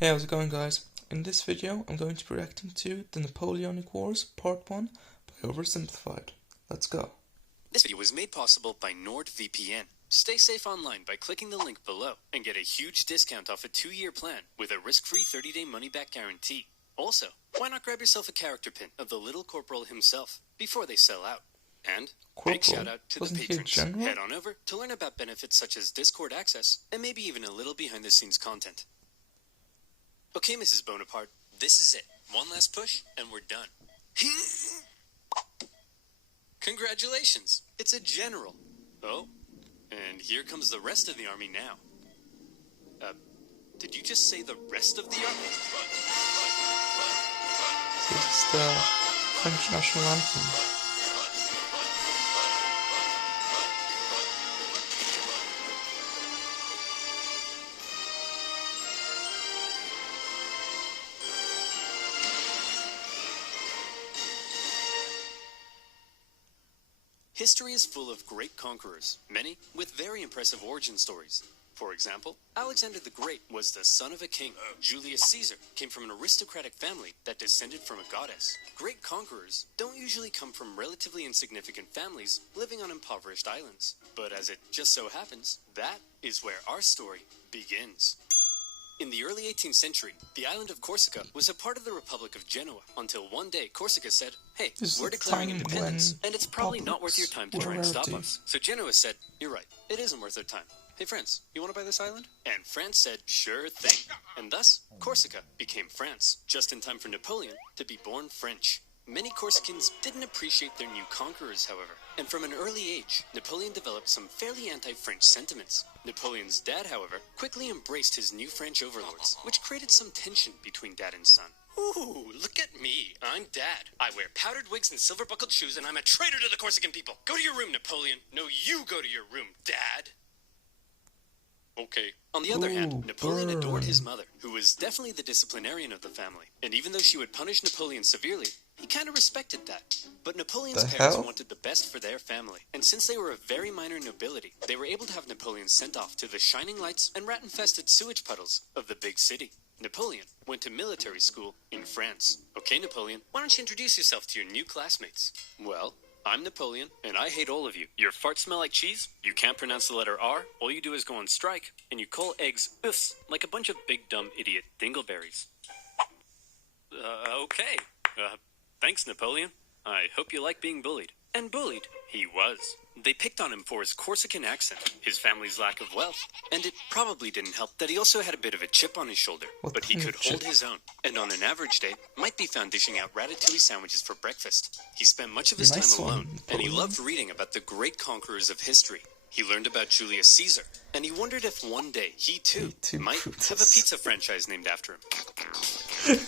Hey, how's it going, guys? In this video, I'm going to be reacting to the Napoleonic Wars Part 1 by Oversimplified. Let's go. This video was made possible by NordVPN. Stay safe online by clicking the link below and get a huge discount off a 2-year plan with a risk-free 30-day money-back guarantee. Also, why not grab yourself a character pin of the little corporal himself before they sell out? And big shout out to the patrons. Head on over to learn about benefits such as Discord access and maybe even a little behind-the-scenes content. Okay, Mrs. Bonaparte, this is it. One last push, and we're done. Congratulations, it's a general. Oh, and here comes the rest of the army now. Did you just say the rest of the army? So it's the French national anthem. History is full of great conquerors, many with very impressive origin stories. For example, Alexander the Great was the son of a king. Julius Caesar came from an aristocratic family that descended from a goddess. Great conquerors don't usually come from relatively insignificant families living on impoverished islands. But as it just so happens, that is where our story begins. In the early 18th century, the island of Corsica was a part of the Republic of Genoa, until one day Corsica said, hey, we're declaring independence, and it's probably not worth your time to try and stop us. So Genoa said, you're right, it isn't worth their time. Hey France, you want to buy this island? And France said, sure thing. And thus, Corsica became France, just in time for Napoleon to be born French. Many Corsicans didn't appreciate their new conquerors, however, and from an early age, Napoleon developed some fairly anti-French sentiments. Napoleon's dad, however, quickly embraced his new French overlords, which created some tension between dad and son. Ooh, look at me. I'm dad. I wear powdered wigs and silver-buckled shoes, and I'm a traitor to the Corsican people. Go to your room, Napoleon. No, you go to your room, Dad. Okay. On the other hand, Napoleon adored his mother, who was definitely the disciplinarian of the family. And even though she would punish Napoleon severely, he kind of respected that. But Napoleon's parents wanted the best for their family. And since they were a very minor nobility, they were able to have Napoleon sent off to the shining lights and rat-infested sewage puddles of the big city. Napoleon went to military school in France. Okay, Napoleon, why don't you introduce yourself to your new classmates? Well, I'm Napoleon, and I hate all of you. Your farts smell like cheese, you can't pronounce the letter R, all you do is go on strike, and you call eggs oofs like a bunch of big dumb idiot dingleberries. Okay. Thanks, Napoleon. I hope you like being bullied. And bullied he was. They picked on him for his Corsican accent, his family's lack of wealth, and it probably didn't help that he also had a bit of a chip on his shoulder, but he could hold his own, and on an average day, might be found dishing out ratatouille sandwiches for breakfast. He spent much of his time alone, and he loved reading about the great conquerors of history. He learned about Julius Caesar, and he wondered if one day he too might have a pizza franchise named after him.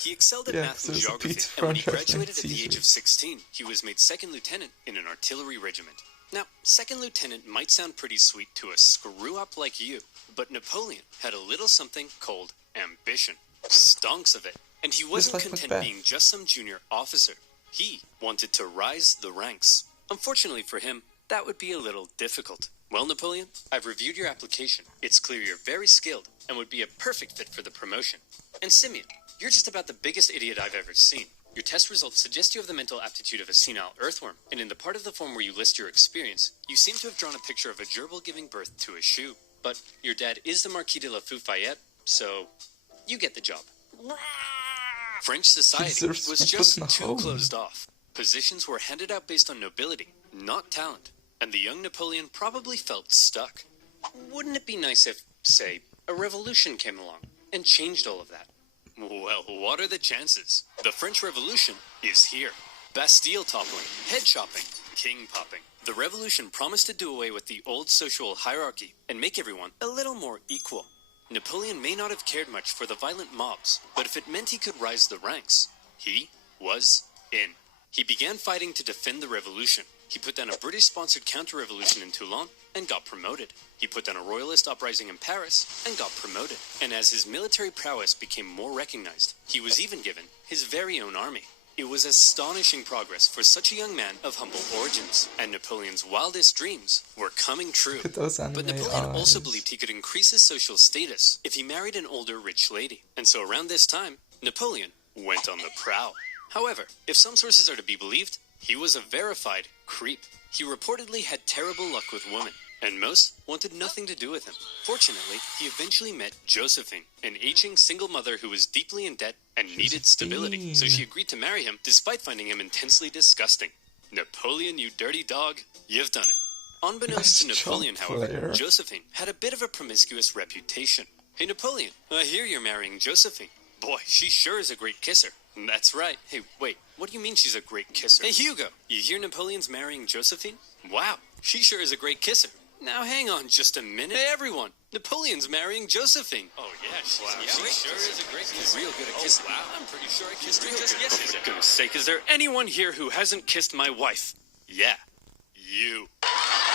He excelled at math and geography, and when he graduated at the age of 16, he was made second lieutenant in an artillery regiment. Now, second lieutenant might sound pretty sweet to a screw-up like you, but Napoleon had a little something called ambition. Stonks of it. And he wasn't content being just some junior officer. He wanted to rise the ranks. Unfortunately for him, that would be a little difficult. Well, Napoleon, I've reviewed your application. It's clear you're very skilled and would be a perfect fit for the promotion. And Simeon, you're just about the biggest idiot I've ever seen. Your test results suggest you have the mental aptitude of a senile earthworm, and in the part of the form where you list your experience, you seem to have drawn a picture of a gerbil giving birth to a shoe. But your dad is the Marquis de la Fufayette, so you get the job. French society was just too closed off. Positions were handed out based on nobility, not talent, and the young Napoleon probably felt stuck. Wouldn't it be nice if, say, a revolution came along and changed all of that? Well, what are the chances? The French Revolution is here. Bastille toppling, head chopping, king popping. The revolution promised to do away with the old social hierarchy and make everyone a little more equal. Napoleon may not have cared much for the violent mobs, but if it meant he could rise the ranks, he was in. He began fighting to defend the revolution. He put down a British-sponsored counter-revolution in Toulon and got promoted. He put down a royalist uprising in Paris and got promoted. And as his military prowess became more recognized, he was even given his very own army. It was astonishing progress for such a young man of humble origins, and Napoleon's wildest dreams were coming true. Look at those anime But Napoleon also eyes. believed he could increase his social status if he married an older rich lady. And so around this time, Napoleon went on the prowl. However, if some sources are to be believed, he was a verified creep. He reportedly had terrible luck with women, and most wanted nothing to do with him. Fortunately, he eventually met Josephine, an aging single mother who was deeply in debt and needed stability, so she agreed to marry him despite finding him intensely disgusting. Napoleon, you dirty dog, you've done it. Unbeknownst to Nice Napoleon, job, however, player. Josephine had a bit of a promiscuous reputation. Hey Napoleon, I hear you're marrying Josephine. Boy, she sure is a great kisser. That's right. Hey, wait, what do you mean she's a great kisser? Hey Hugo, you hear Napoleon's marrying Josephine? Wow, she sure is a great kisser. Now hang on just a minute. Hey everyone, Napoleon's marrying Josephine. Oh yeah, she sure is a great kisser. Real good at kissing. Wow, I'm pretty sure I kissed her just yesterday. For goodness sake, is there anyone here who hasn't kissed my wife? Yeah, you.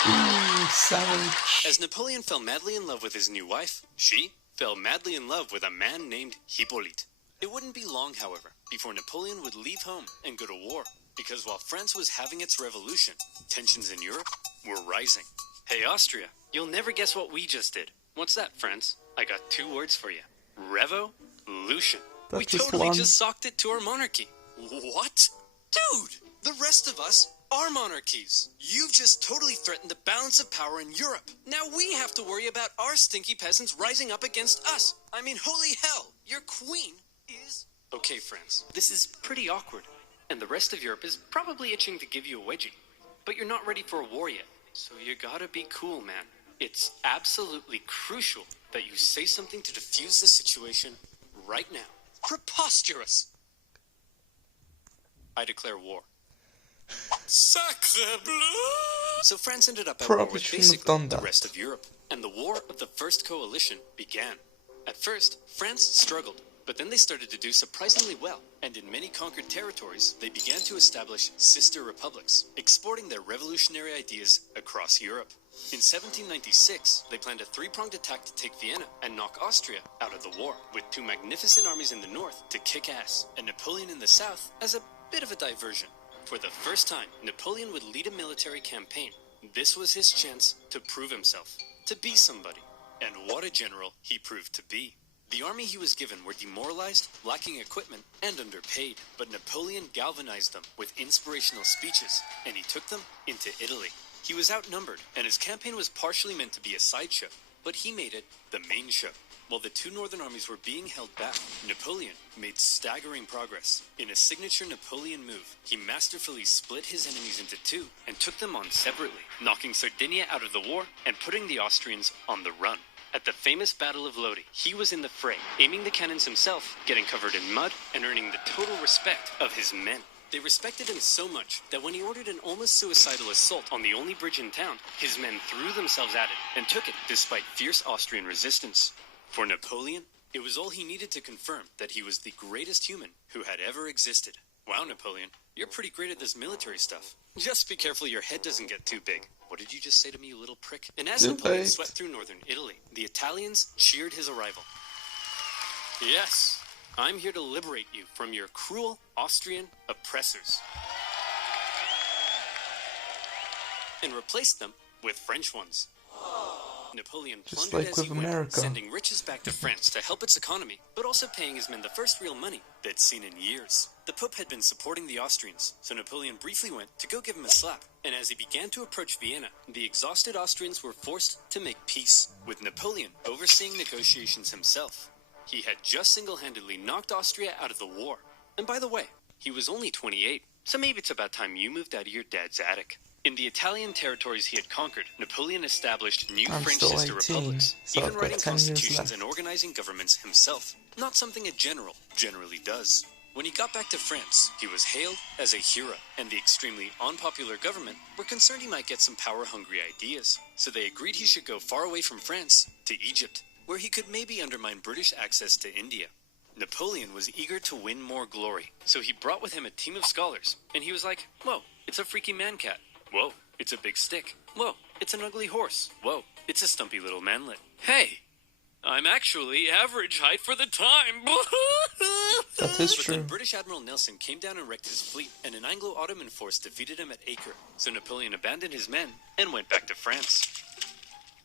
Ooh, savage. As Napoleon fell madly in love with his new wife, she fell madly in love with a man named Hippolyte. It wouldn't be long, however, before Napoleon would leave home and go to war, because while France was having its revolution, tensions in Europe were rising. Hey Austria, you'll never guess what we just did. What's that, France? I got 2 words for you. Revolution. That's We just totally one. just socked it to our monarchy. What? Dude, the rest of us are monarchies. You've just totally threatened the balance of power in Europe. Now we have to worry about our stinky peasants rising up against us. I mean, holy hell, your queen is... Okay, France, this is pretty awkward. And the rest of Europe is probably itching to give you a wedgie. But you're not ready for a war yet. So you gotta be cool, man. It's absolutely crucial that you say something to defuse the situation right now. Preposterous! I declare war. Sacre bleu! So France ended up at war Probably with shouldn't have basically done the that. rest of Europe, and the War of the First Coalition began. At first, France struggled, but then they started to do surprisingly well, and in many conquered territories, they began to establish sister republics, exporting their revolutionary ideas across Europe. In 1796, they planned a 3-pronged attack to take Vienna and knock Austria out of the war, with 2 magnificent armies in the north to kick ass, and Napoleon in the south as a bit of a diversion. For the first time, Napoleon would lead a military campaign. This was his chance to prove himself, to be somebody. And what a general he proved to be. The army he was given were demoralized, lacking equipment, and underpaid. But Napoleon galvanized them with inspirational speeches, and he took them into Italy. He was outnumbered, and his campaign was partially meant to be a sideshow, but he made it the main show. While the 2 northern armies were being held back, Napoleon made staggering progress. In a signature Napoleon move, he masterfully split his enemies into 2 and took them on separately, knocking Sardinia out of the war and putting the Austrians on the run. At the famous Battle of Lodi, he was in the fray, aiming the cannons himself, getting covered in mud, and earning the total respect of his men. They respected him so much that when he ordered an almost suicidal assault on the only bridge in town, his men threw themselves at it and took it despite fierce Austrian resistance. For Napoleon, it was all he needed to confirm that he was the greatest human who had ever existed. Wow, Napoleon, you're pretty great at this military stuff. Just be careful your head doesn't get too big. What did you just say to me, you little prick? And as Napoleon swept through northern Italy, the Italians cheered his arrival. Yes, I'm here to liberate you from your cruel Austrian oppressors. And replace them with French ones. Napoleon Just plundered like as with he went, America. sending riches back to France to help its economy, but also paying his men the first real money they'd seen in years. The Pope had been supporting the Austrians, so Napoleon briefly went to go give him a slap. And as he began to approach Vienna, the exhausted Austrians were forced to make peace, with Napoleon overseeing negotiations himself. He had just single-handedly knocked Austria out of the war. And by the way, he was only 28, so maybe it's about time you moved out of your dad's attic. In the Italian territories he had conquered, Napoleon established new I'm French still sister 18, republics, so even I've got writing 10 years constitutions left. and organizing governments himself. Not something a general generally does. When he got back to France, he was hailed as a hero, and the extremely unpopular government were concerned he might get some power-hungry ideas. So they agreed he should go far away from France to Egypt, where he could maybe undermine British access to India. Napoleon was eager to win more glory, so he brought with him a team of scholars, and he was like, whoa, it's a freaky man-cat. Whoa, it's a big stick. Whoa, it's an ugly horse. Whoa, it's a stumpy little manlet. Hey, I'm actually average height for the time. That is But true. then British Admiral Nelson came down and wrecked his fleet, and an Anglo-Ottoman force defeated him at Acre. So Napoleon abandoned his men and went back to France.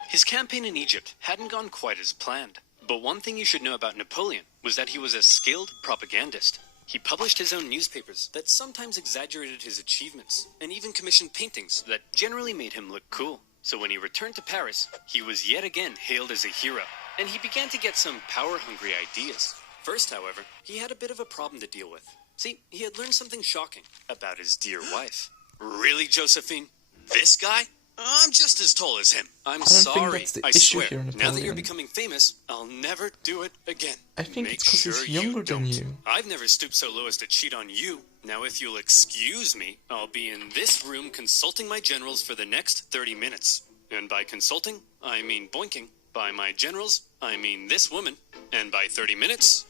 His campaign in Egypt hadn't gone quite as planned. But one thing you should know about Napoleon was that he was a skilled propagandist. He published his own newspapers that sometimes exaggerated his achievements, and even commissioned paintings that generally made him look cool. So when he returned to Paris, he was yet again hailed as a hero, and he began to get some power-hungry ideas. First, however, he had a bit of a problem to deal with. See, he had learned something shocking about his dear wife. Really, Josephine? This guy? I'm just as tall as him. I'm sorry, I swear. Now that you're becoming famous, I'll never do it again. I think it's because he's younger than you. I've never stooped so low as to cheat on you. Now, if you'll excuse me, I'll be in this room consulting my generals for the next 30 minutes. And by consulting, I mean boinking. By my generals, I mean this woman. And by 30 minutes,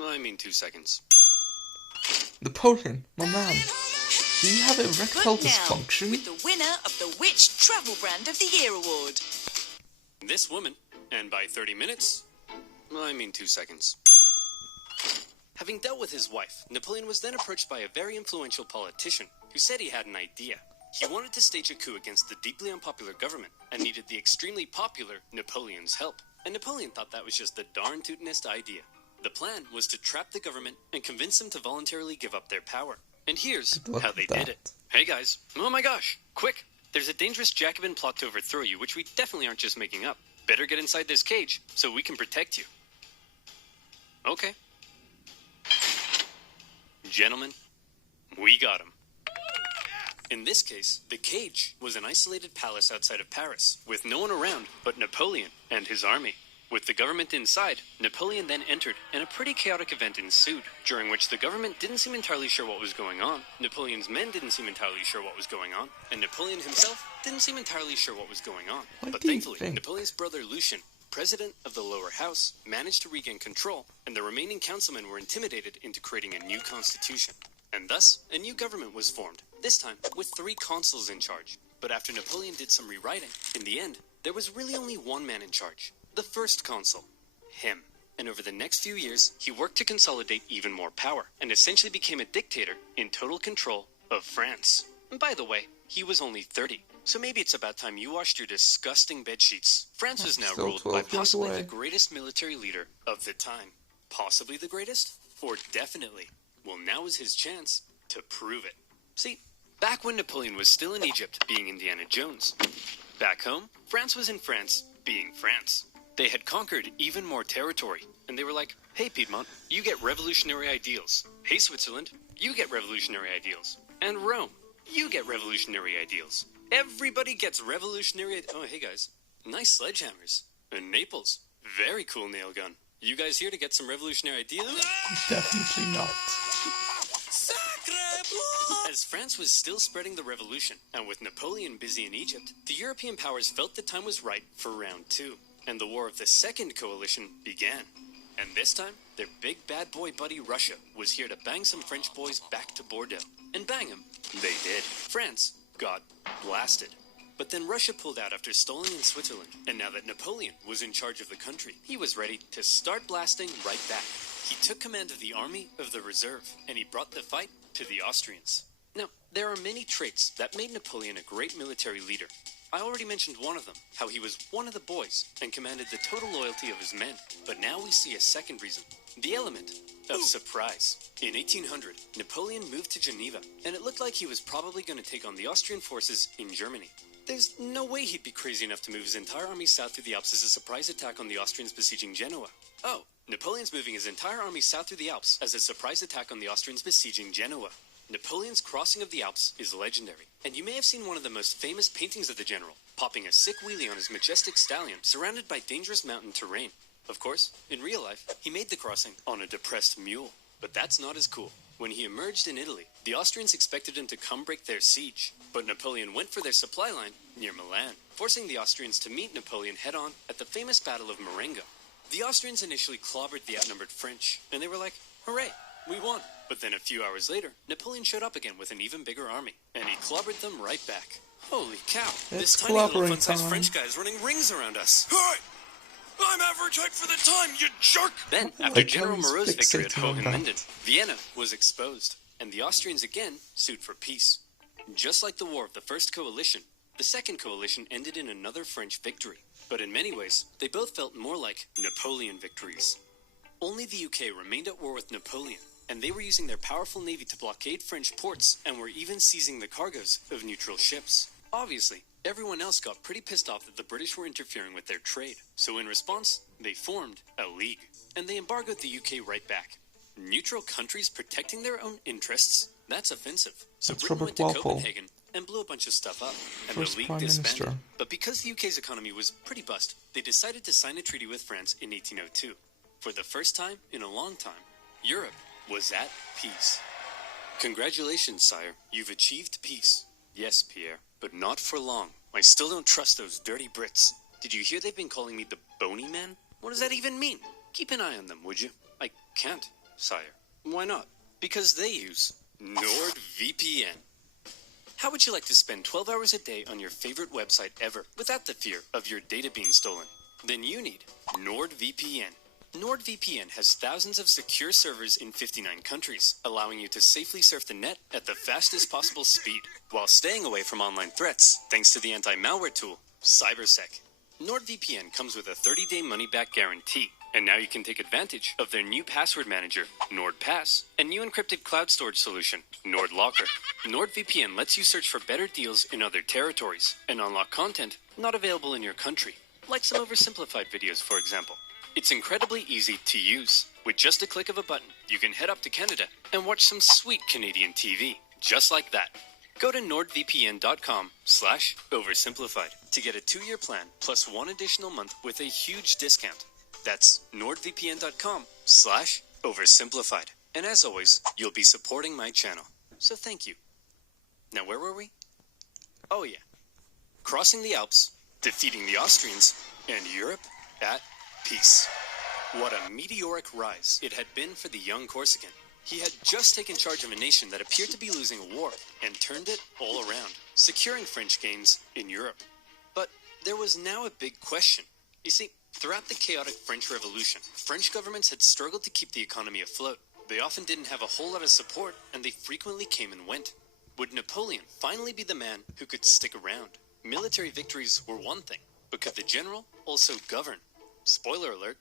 I mean 2 seconds. Napoleon, my man. Do you have erectile dysfunction? With the winner of the Which Travel Brand of the Year award. This woman, and by 30 minutes, I mean 2 seconds. Having dealt with his wife, Napoleon was then approached by a very influential politician who said he had an idea. He wanted to stage a coup against the deeply unpopular government and needed the extremely popular Napoleon's help. And Napoleon thought that was just the darn tootinest idea. The plan was to trap the government and convince them to voluntarily give up their power. And here's how they did it. Hey guys, oh my gosh, quick! There's a dangerous Jacobin plot to overthrow you, which we definitely aren't just making up. Better get inside this cage so we can protect you. Okay. Gentlemen, we got him. In this case, the cage was an isolated palace outside of Paris, with no one around but Napoleon and his army. With the government inside, Napoleon then entered, and a pretty chaotic event ensued, during which the government didn't seem entirely sure what was going on, Napoleon's men didn't seem entirely sure what was going on, and Napoleon himself didn't seem entirely sure what was going on. But thankfully, Napoleon's brother Lucien, president of the lower house, managed to regain control, and the remaining councilmen were intimidated into creating a new constitution. And thus, a new government was formed, this time with 3 consuls in charge. But after Napoleon did some rewriting, in the end, there was really only one man in charge. The first consul, him. And over the next few years, he worked to consolidate even more power, and essentially became a dictator in total control of France. And by the way, he was only 30, so maybe it's about time you washed your disgusting bedsheets. France was now ruled by possibly the greatest military leader of the time. Possibly the greatest? Or definitely? Well, now is his chance to prove it. See, back when Napoleon was still in Egypt, being Indiana Jones. Back home, France was in France, being France. They had conquered even more territory, and they were like, hey Piedmont, you get revolutionary ideals. Hey Switzerland, you get revolutionary ideals. And Rome, you get revolutionary ideals. Everybody gets revolutionary oh hey guys, nice sledgehammers. And Naples, very cool nail gun. You guys here to get some revolutionary ideals? Definitely not. As France was still spreading the revolution, and with Napoleon busy in Egypt, the European powers felt the time was right for round 2. And the War of the Second Coalition began. And this time, their big bad boy buddy Russia was here to bang some French boys back to Bordeaux. And bang them, they did. France got blasted. But then Russia pulled out after stalling in Switzerland. And now that Napoleon was in charge of the country, he was ready to start blasting right back. He took command of the Army of the Reserve, and he brought the fight to the Austrians. Now, there are many traits that made Napoleon a great military leader. I already mentioned one of them, how he was one of the boys and commanded the total loyalty of his men. But now we see a second reason, the element of surprise. In 1800, Napoleon moved to Geneva, and it looked like he was probably going to take on the Austrian forces in Germany. There's no way he'd be crazy enough to move his entire army south through the Alps as a surprise attack on the Austrians besieging Genoa. Oh, Napoleon's moving his entire army south through the Alps as a surprise attack on the Austrians besieging Genoa. Napoleon's crossing of the Alps is legendary, and you may have seen one of the most famous paintings of the general, popping a sick wheelie on his majestic stallion, surrounded by dangerous mountain terrain. Of course, in real life, he made the crossing on a depressed mule, but that's not as cool. When he emerged in Italy, the Austrians expected him to come break their siege, but Napoleon went for their supply line near Milan, forcing the Austrians to meet Napoleon head-on at the famous Battle of Marengo. The Austrians initially clobbered the outnumbered French, and they were like, hooray, we won. But then a few hours later, Napoleon showed up again with an even bigger army, and he clobbered them right back. Holy cow, this tiny little fun-sized French guy is running rings around us. I'm average height for the time, you jerk! Then, I after like how General he's Moreau's victory at fixating on that. Hohenlinden, Vienna was exposed, and the Austrians again sued for peace. Just like the War of the First Coalition, the Second Coalition ended in another French victory. But in many ways, they both felt more like Napoleon victories. Only the UK remained at war with Napoleon, and they were using their powerful navy to blockade French ports and were even seizing the cargoes of neutral ships. Obviously, everyone else got pretty pissed off that the British were interfering with their trade, so in response, they formed a league, and they embargoed the UK right back. Neutral countries protecting their own interests? That's offensive. So That's Britain Robert went to Walpole. Copenhagen and blew a bunch of stuff up, and First the league Prime disbanded. Minister. But because the UK's economy was pretty bust, they decided to sign a treaty with France in 1802. For the first time in a long time, Europe was at peace. Congratulations, sire. You've achieved peace. Yes, Pierre, but not for long. I still don't trust those dirty Brits. Did you hear they've been calling me the bony man? What does that even mean? Keep an eye on them, would you? I can't, sire. Why not? Because they use NordVPN. How would you like to spend 12 hours a day on your favorite website ever without the fear of your data being stolen? Then you need NordVPN. NordVPN has thousands of secure servers in 59 countries, allowing you to safely surf the net at the fastest possible speed, while staying away from online threats thanks to the anti-malware tool, CyberSec. NordVPN comes with a 30-day money-back guarantee, and now you can take advantage of their new password manager, NordPass, and new encrypted cloud storage solution, NordLocker. NordVPN lets you search for better deals in other territories and unlock content not available in your country, like some oversimplified videos, for example. It's incredibly easy to use. With just a click of a button, you can head up to Canada and watch some sweet Canadian TV, just like that. Go to nordvpn.com/oversimplified to get a 2-year plan plus 1 additional month with a huge discount. That's nordvpn.com/oversimplified. And as always, you'll be supporting my channel. So thank you. Now where were we? Oh yeah. Crossing the Alps, defeating the Austrians, and Europe at peace. What a meteoric rise it had been for the young Corsican. He had just taken charge of a nation that appeared to be losing a war and turned it all around, securing French gains in Europe. But there was now a big question. You see, throughout the chaotic French Revolution, French governments had struggled to keep the economy afloat. They often didn't have a whole lot of support, and they frequently came and went. Would Napoleon finally be the man who could stick around? Military victories were one thing, but could the general also govern? Spoiler alert.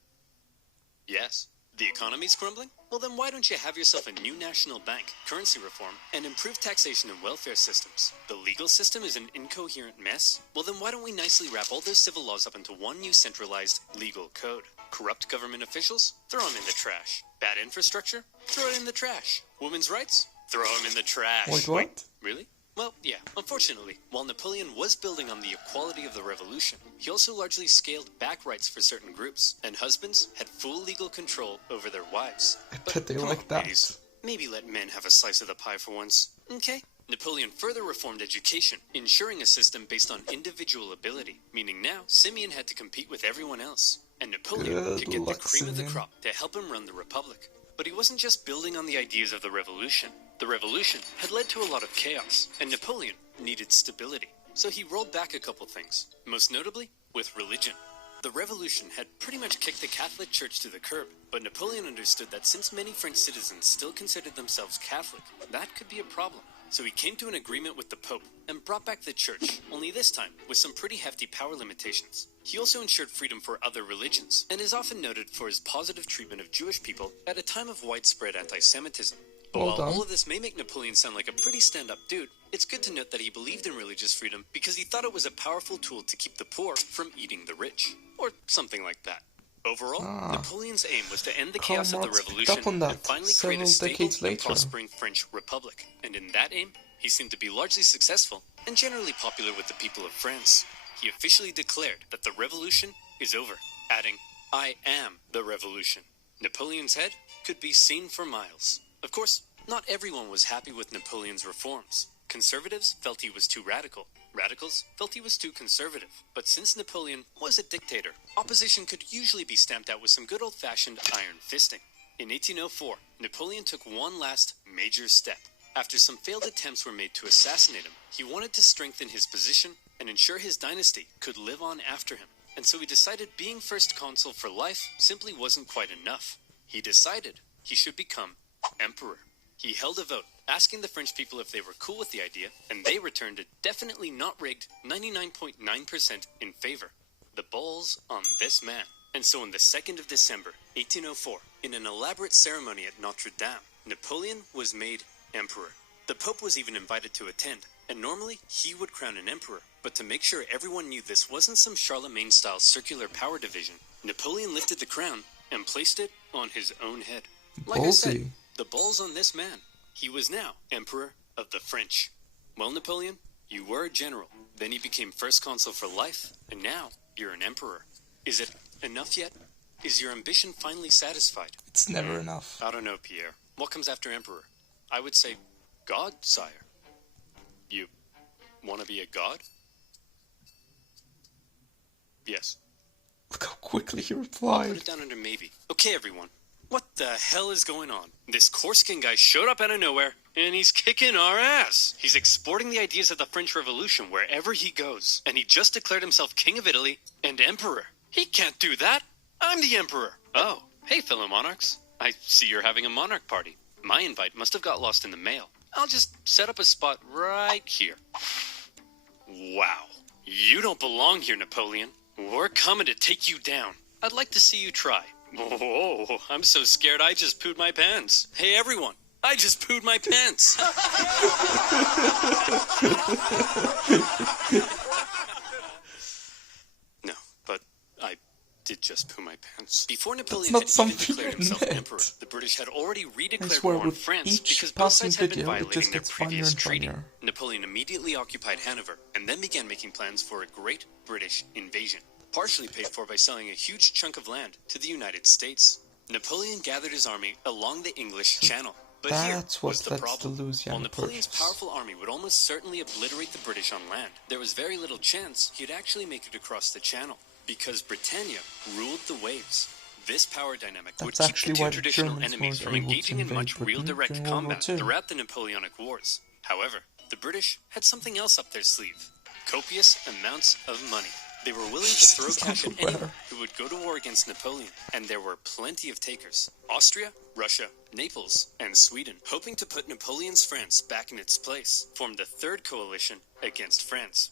Yes. The economy's crumbling? Well, then why don't you have yourself a new national bank, currency reform, and improved taxation and welfare systems? The legal system is an incoherent mess? Well, then why don't we nicely wrap all those civil laws up into one new centralized legal code? Corrupt government officials? Throw them in the trash. Bad infrastructure? Throw it in the trash. Women's rights? Throw them in the trash. Wait, what? Really? Well, yeah, unfortunately, while Napoleon was building on the equality of the revolution, he also largely scaled back rights for certain groups, and husbands had full legal control over their wives. I bet they like that. Ladies, maybe let men have a slice of the pie for once, okay? Napoleon further reformed education, ensuring a system based on individual ability, meaning now Simeon had to compete with everyone else, and Napoleon could get the cream of the crop to help him run the republic. But he wasn't just building on the ideas of the revolution. The revolution had led to a lot of chaos, and Napoleon needed stability. So he rolled back a couple things, most notably with religion. The revolution had pretty much kicked the Catholic Church to the curb, but Napoleon understood that since many French citizens still considered themselves Catholic, that could be a problem. So he came to an agreement with the Pope and brought back the Church, only this time with some pretty hefty power limitations. He also ensured freedom for other religions, and is often noted for his positive treatment of Jewish people at a time of widespread anti-Semitism. But Well while done. all of this may make Napoleon sound like a pretty stand-up dude, it's good to note that he believed in religious freedom because he thought it was a powerful tool to keep the poor from eating the rich, or something like that. Overall, Napoleon's aim was to end the Karl chaos of the Marx picked revolution up on that and finally several create a stable decades and later. prospering French republic. And in that aim, he seemed to be largely successful and generally popular with the people of France. He officially declared that the revolution is over, adding, "I am the revolution." Napoleon's head could be seen for miles. Of course, not everyone was happy with Napoleon's reforms. Conservatives felt he was too radical. Radicals felt he was too conservative. But since Napoleon was a dictator, opposition could usually be stamped out with some good old-fashioned iron fisting. In 1804, Napoleon took one last major step. After some failed attempts were made to assassinate him, he wanted to strengthen his position and ensure his dynasty could live on after him. and so he decided being first consul for life simply wasn't quite enough. He decided he should become emperor. He held a vote, asking the French people if they were cool with the idea, and they returned a definitely not rigged 99.9% in favor. The ball's on this man. And so on the 2nd of December, 1804, in an elaborate ceremony at Notre Dame, Napoleon was made emperor. The Pope was even invited to attend, and normally he would crown an emperor. But to make sure everyone knew this wasn't some Charlemagne-style circular power division, Napoleon lifted the crown and placed it on his own head. Like I said, the ball's on this man. He was now Emperor of the French. Well, Napoleon, you were a general. Then you became first consul for life, and now you're an emperor. Is it enough yet? Is your ambition finally satisfied? It's never enough. I don't know, Pierre. What comes after emperor? I would say God, sire. You want to be a god? Yes. Look how quickly he Put replied. it down under maybe. Okay, everyone. What the hell is going on? This Corsican guy showed up out of nowhere, and he's kicking our ass. He's exporting the ideas of the French Revolution wherever he goes. And he just declared himself King of Italy and Emperor. He can't do that. I'm the Emperor. Oh, hey, fellow monarchs. I see you're having a monarch party. My invite must have got lost in the mail. I'll just set up a spot right here. Wow. You don't belong here, Napoleon. We're coming to take you down. I'd like to see you try. Oh, I'm so scared I just pooed my pants. Hey, everyone. I just pooed my pants. No, but I did just poo my pants. Before Napoleon had even declared himself emperor, the British had already redeclared war on France because both sides had been violating their previous treaty. Napoleon immediately occupied Hanover and then began making plans for a great British invasion, partially paid for by selling a huge chunk of land to the United States. Napoleon gathered his army along the English Channel. But here was the problem. While Napoleon's powerful army would almost certainly obliterate the British on land, there was very little chance he'd actually make it across the Channel, because Britannia ruled the waves. This power dynamic would keep the two traditional enemies from engaging in much real direct combat throughout the Napoleonic Wars. However, the British had something else up their sleeve: copious amounts of money. They were willing to throw cash at anyone who would go to war against Napoleon, and there were plenty of takers. Austria, Russia, Naples, and Sweden, hoping to put Napoleon's France back in its place, formed the Third Coalition against France.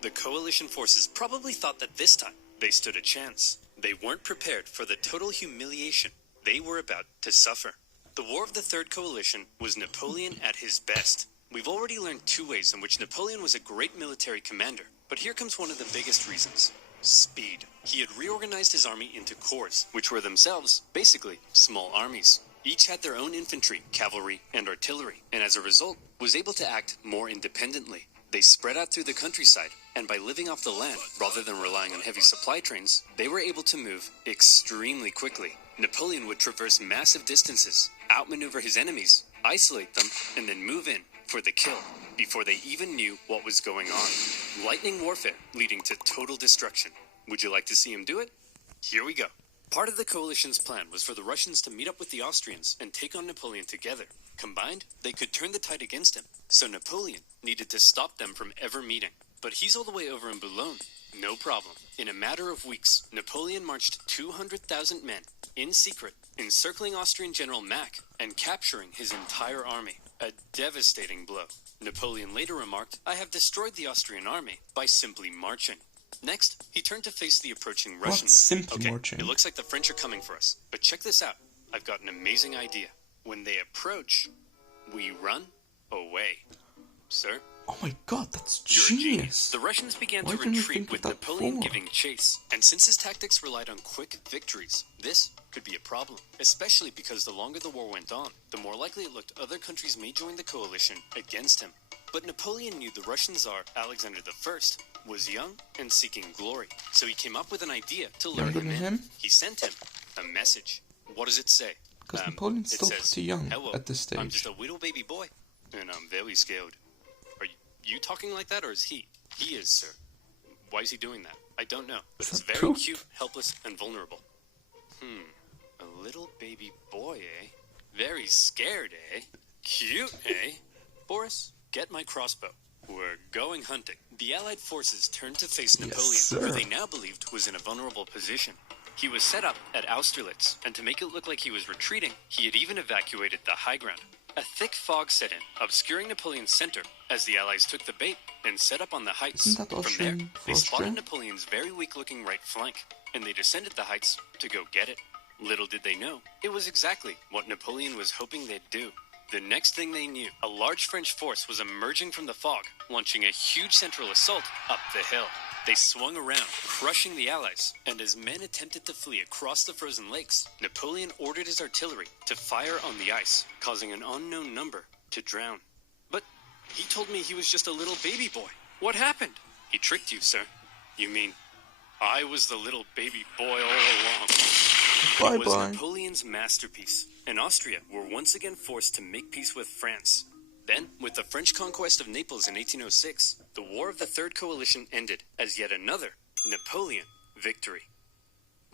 The coalition forces probably thought that this time they stood a chance. They weren't prepared for the total humiliation they were about to suffer. The War of the Third Coalition was Napoleon at his best. We've already learned two ways in which Napoleon was a great military commander. But here comes one of the biggest reasons: speed. He had reorganized his army into corps, which were themselves, basically, small armies. Each had their own infantry, cavalry, and artillery, and as a result, was able to act more independently. They spread out through the countryside, and by living off the land, rather than relying on heavy supply trains, they were able to move extremely quickly. Napoleon would traverse massive distances, outmaneuver his enemies, isolate them, and then move in for the kill, before they even knew what was going on. Lightning warfare leading to total destruction. Would you like to see him do it? Here we go. Part of the coalition's plan was for the Russians to meet up with the Austrians and take on Napoleon together. Combined, they could turn the tide against him, so Napoleon needed to stop them from ever meeting. But he's all the way over in Boulogne. No problem. In a matter of weeks, Napoleon marched 200,000 men, in secret, encircling Austrian General Mack and capturing his entire army. A devastating blow. Napoleon later remarked, "I have destroyed the Austrian army by simply marching." Next, he turned to face the approaching Russians. Marching? It looks like the French are coming for us. But check this out. I've got an amazing idea. When they approach, we run away. Sir? Oh my god, that's You're a genius. The Russians began Why to didn't you retreat think of with that Napoleon before? giving chase. And since his tactics relied on quick victories, this could be a problem. Especially because the longer the war went on, the more likely it looked other countries may join the coalition against him. But Napoleon knew the Russian Tsar, Alexander I, was young and seeking glory. So he came up with an idea to lure Younger him than in. him? He sent him a message. What does it say? Because Napoleon's it still says, pretty young "Hello, at this stage. I'm just a little baby boy, and I'm very scared." Are you talking like that, or is he? He is, sir. Why is he doing that? I don't know, but it's very Poop. cute, helpless, and vulnerable. A little baby boy, eh? Very scared, eh? Cute, eh? Boris, get my crossbow. We're going hunting. The Allied forces turned to face Yes, Napoleon, sir. who they now believed was in a vulnerable position. He was set up at Austerlitz, and to make it look like he was retreating, he had even evacuated the high ground. A thick fog set in, obscuring Napoleon's center, as the Allies took the bait and set up on the heights. Isn't that From Austrian there, they for spotted Austria? Napoleon's very weak-looking right flank, and they descended the heights to go get it. Little did they know, it was exactly what Napoleon was hoping they'd do. The next thing they knew, a large French force was emerging from the fog, launching a huge central assault up the hill. They swung around, crushing the Allies, and as men attempted to flee across the frozen lakes, Napoleon ordered his artillery to fire on the ice, causing an unknown number to drown. But he told me he was just a little baby boy. What happened? He tricked you, sir. You mean I was the little baby boy all along? It was Bye-bye. Napoleon's masterpiece, and Austria were once again forced to make peace with France. Then, with the French conquest of Naples in 1806, the War of the Third Coalition ended as yet another Napoleon victory.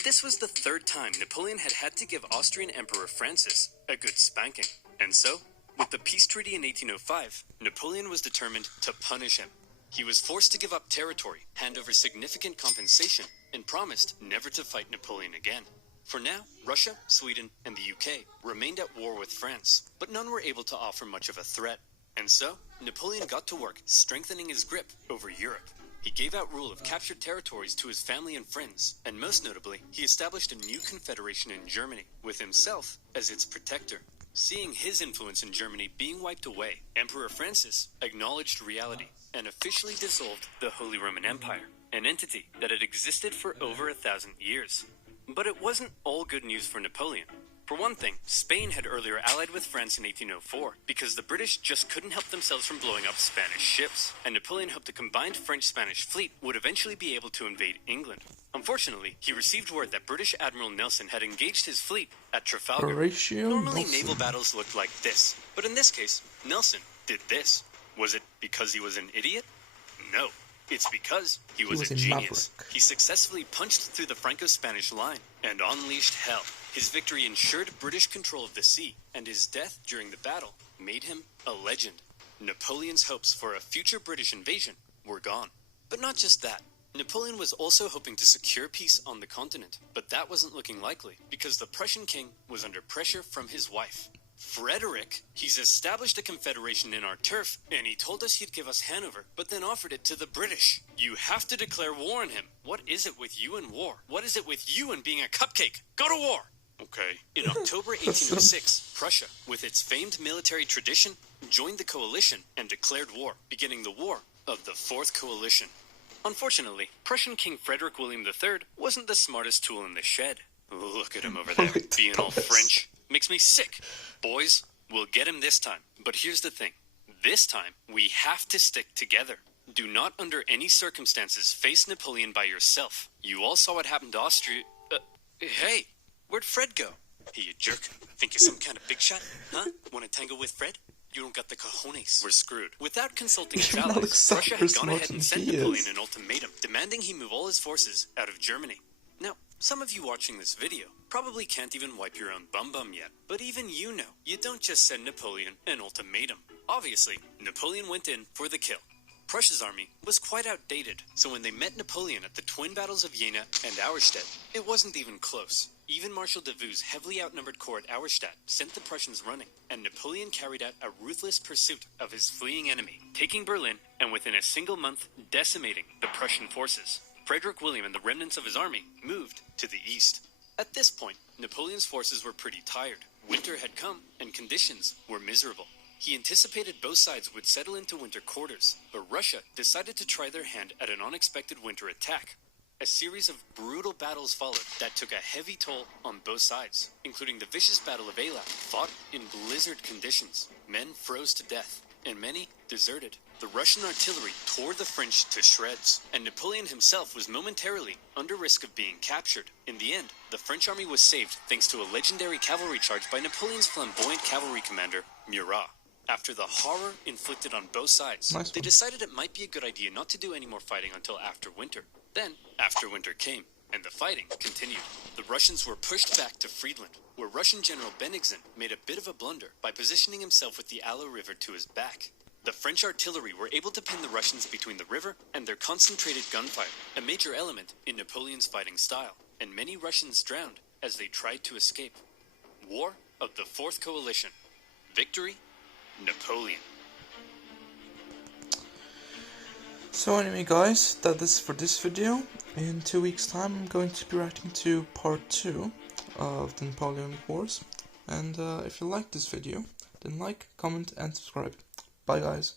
This was the third time Napoleon had to give Austrian Emperor Francis a good spanking. And so, with the peace treaty in 1805, Napoleon was determined to punish him. He was forced to give up territory, hand over significant compensation, and promised never to fight Napoleon again. For now, Russia, Sweden, and the UK remained at war with France, but none were able to offer much of a threat. And so, Napoleon got to work strengthening his grip over Europe. He gave out rule of captured territories to his family and friends, and most notably, he established a new confederation in Germany, with himself as its protector. Seeing his influence in Germany being wiped away, Emperor Francis acknowledged reality and officially dissolved the Holy Roman Empire, an entity that had existed for over 1,000 years. But it wasn't all good news for Napoleon. For one thing, Spain had earlier allied with France in 1804 because the British just couldn't help themselves from blowing up Spanish ships, and Napoleon hoped a combined French-Spanish fleet would eventually be able to invade England. Unfortunately, he received word that British Admiral Nelson had engaged his fleet at Trafalgar. Horatio Normally, Nelson. naval battles looked like this, but in this case, Nelson did this. Was it because he was an idiot? No. It's because he was a a genius. maverick. He successfully punched through the Franco-Spanish line and unleashed hell. His victory ensured British control of the sea, and his death during the battle made him a legend. Napoleon's hopes for a future British invasion were gone. But not just that. Napoleon was also hoping to secure peace on the continent, but that wasn't looking likely because the Prussian king was under pressure from his wife. Frederick, he's established a confederation in our turf, and he told us he'd give us Hanover, but then offered it to the British. You have to declare war on him. What is it with you and war? What is it with you and being a cupcake? Go to war! Okay. In October 1806, Prussia, with its famed military tradition, joined the coalition and declared war, beginning the War of the Fourth Coalition. Unfortunately, Prussian King Frederick William III wasn't the smartest tool in the shed. Look at him over there, being all French. Makes me sick. Boys, we'll get him this time. But here's the thing. This time, we have to stick together. Do not under any circumstances face Napoleon by yourself. You all saw what happened to Austria. Hey, where'd Fred go? Hey, you jerk. Think you're some kind of big shot? Huh? Want to tangle with Fred? You don't got the cojones. We're screwed. Without consulting his Even allies, Russia had Alexander's gone smarter ahead and than sent he Napoleon is. an ultimatum, demanding he move all his forces out of Germany. Now, some of you watching this video probably can't even wipe your own bum yet, but even you know, you don't just send Napoleon an ultimatum. Obviously, Napoleon went in for the kill. Prussia's army was quite outdated, so when they met Napoleon at the twin battles of Jena and Auerstedt, it wasn't even close. Even Marshal Davout's heavily outnumbered corps at Auerstedt sent the Prussians running, and Napoleon carried out a ruthless pursuit of his fleeing enemy, taking Berlin and within a single month decimating the Prussian forces. Frederick William and the remnants of his army moved to the east. At this point, Napoleon's forces were pretty tired. Winter had come, and conditions were miserable. He anticipated both sides would settle into winter quarters, but Russia decided to try their hand at an unexpected winter attack. A series of brutal battles followed that took a heavy toll on both sides, including the vicious Battle of Eylau, fought in blizzard conditions. Men froze to death, and many deserted. The Russian artillery tore the French to shreds, and Napoleon himself was momentarily under risk of being captured. In the end, the French army was saved thanks to a legendary cavalry charge by Napoleon's flamboyant cavalry commander, Murat. After the horror inflicted on both sides, Nice they one. decided it might be a good idea not to do any more fighting until after winter. Then, after winter came, and the fighting continued. The Russians were pushed back to Friedland, where Russian General Bennigsen made a bit of a blunder by positioning himself with the Aller River to his back. The French artillery were able to pin the Russians between the river and their concentrated gunfire, a major element in Napoleon's fighting style, and many Russians drowned as they tried to escape. War of the Fourth Coalition. Victory, Napoleon. So anyway guys, that is for this video. In 2 weeks time I'm going to be reacting to part 2 of the Napoleonic Wars. And if you like this video, then like, comment and subscribe. Bye guys.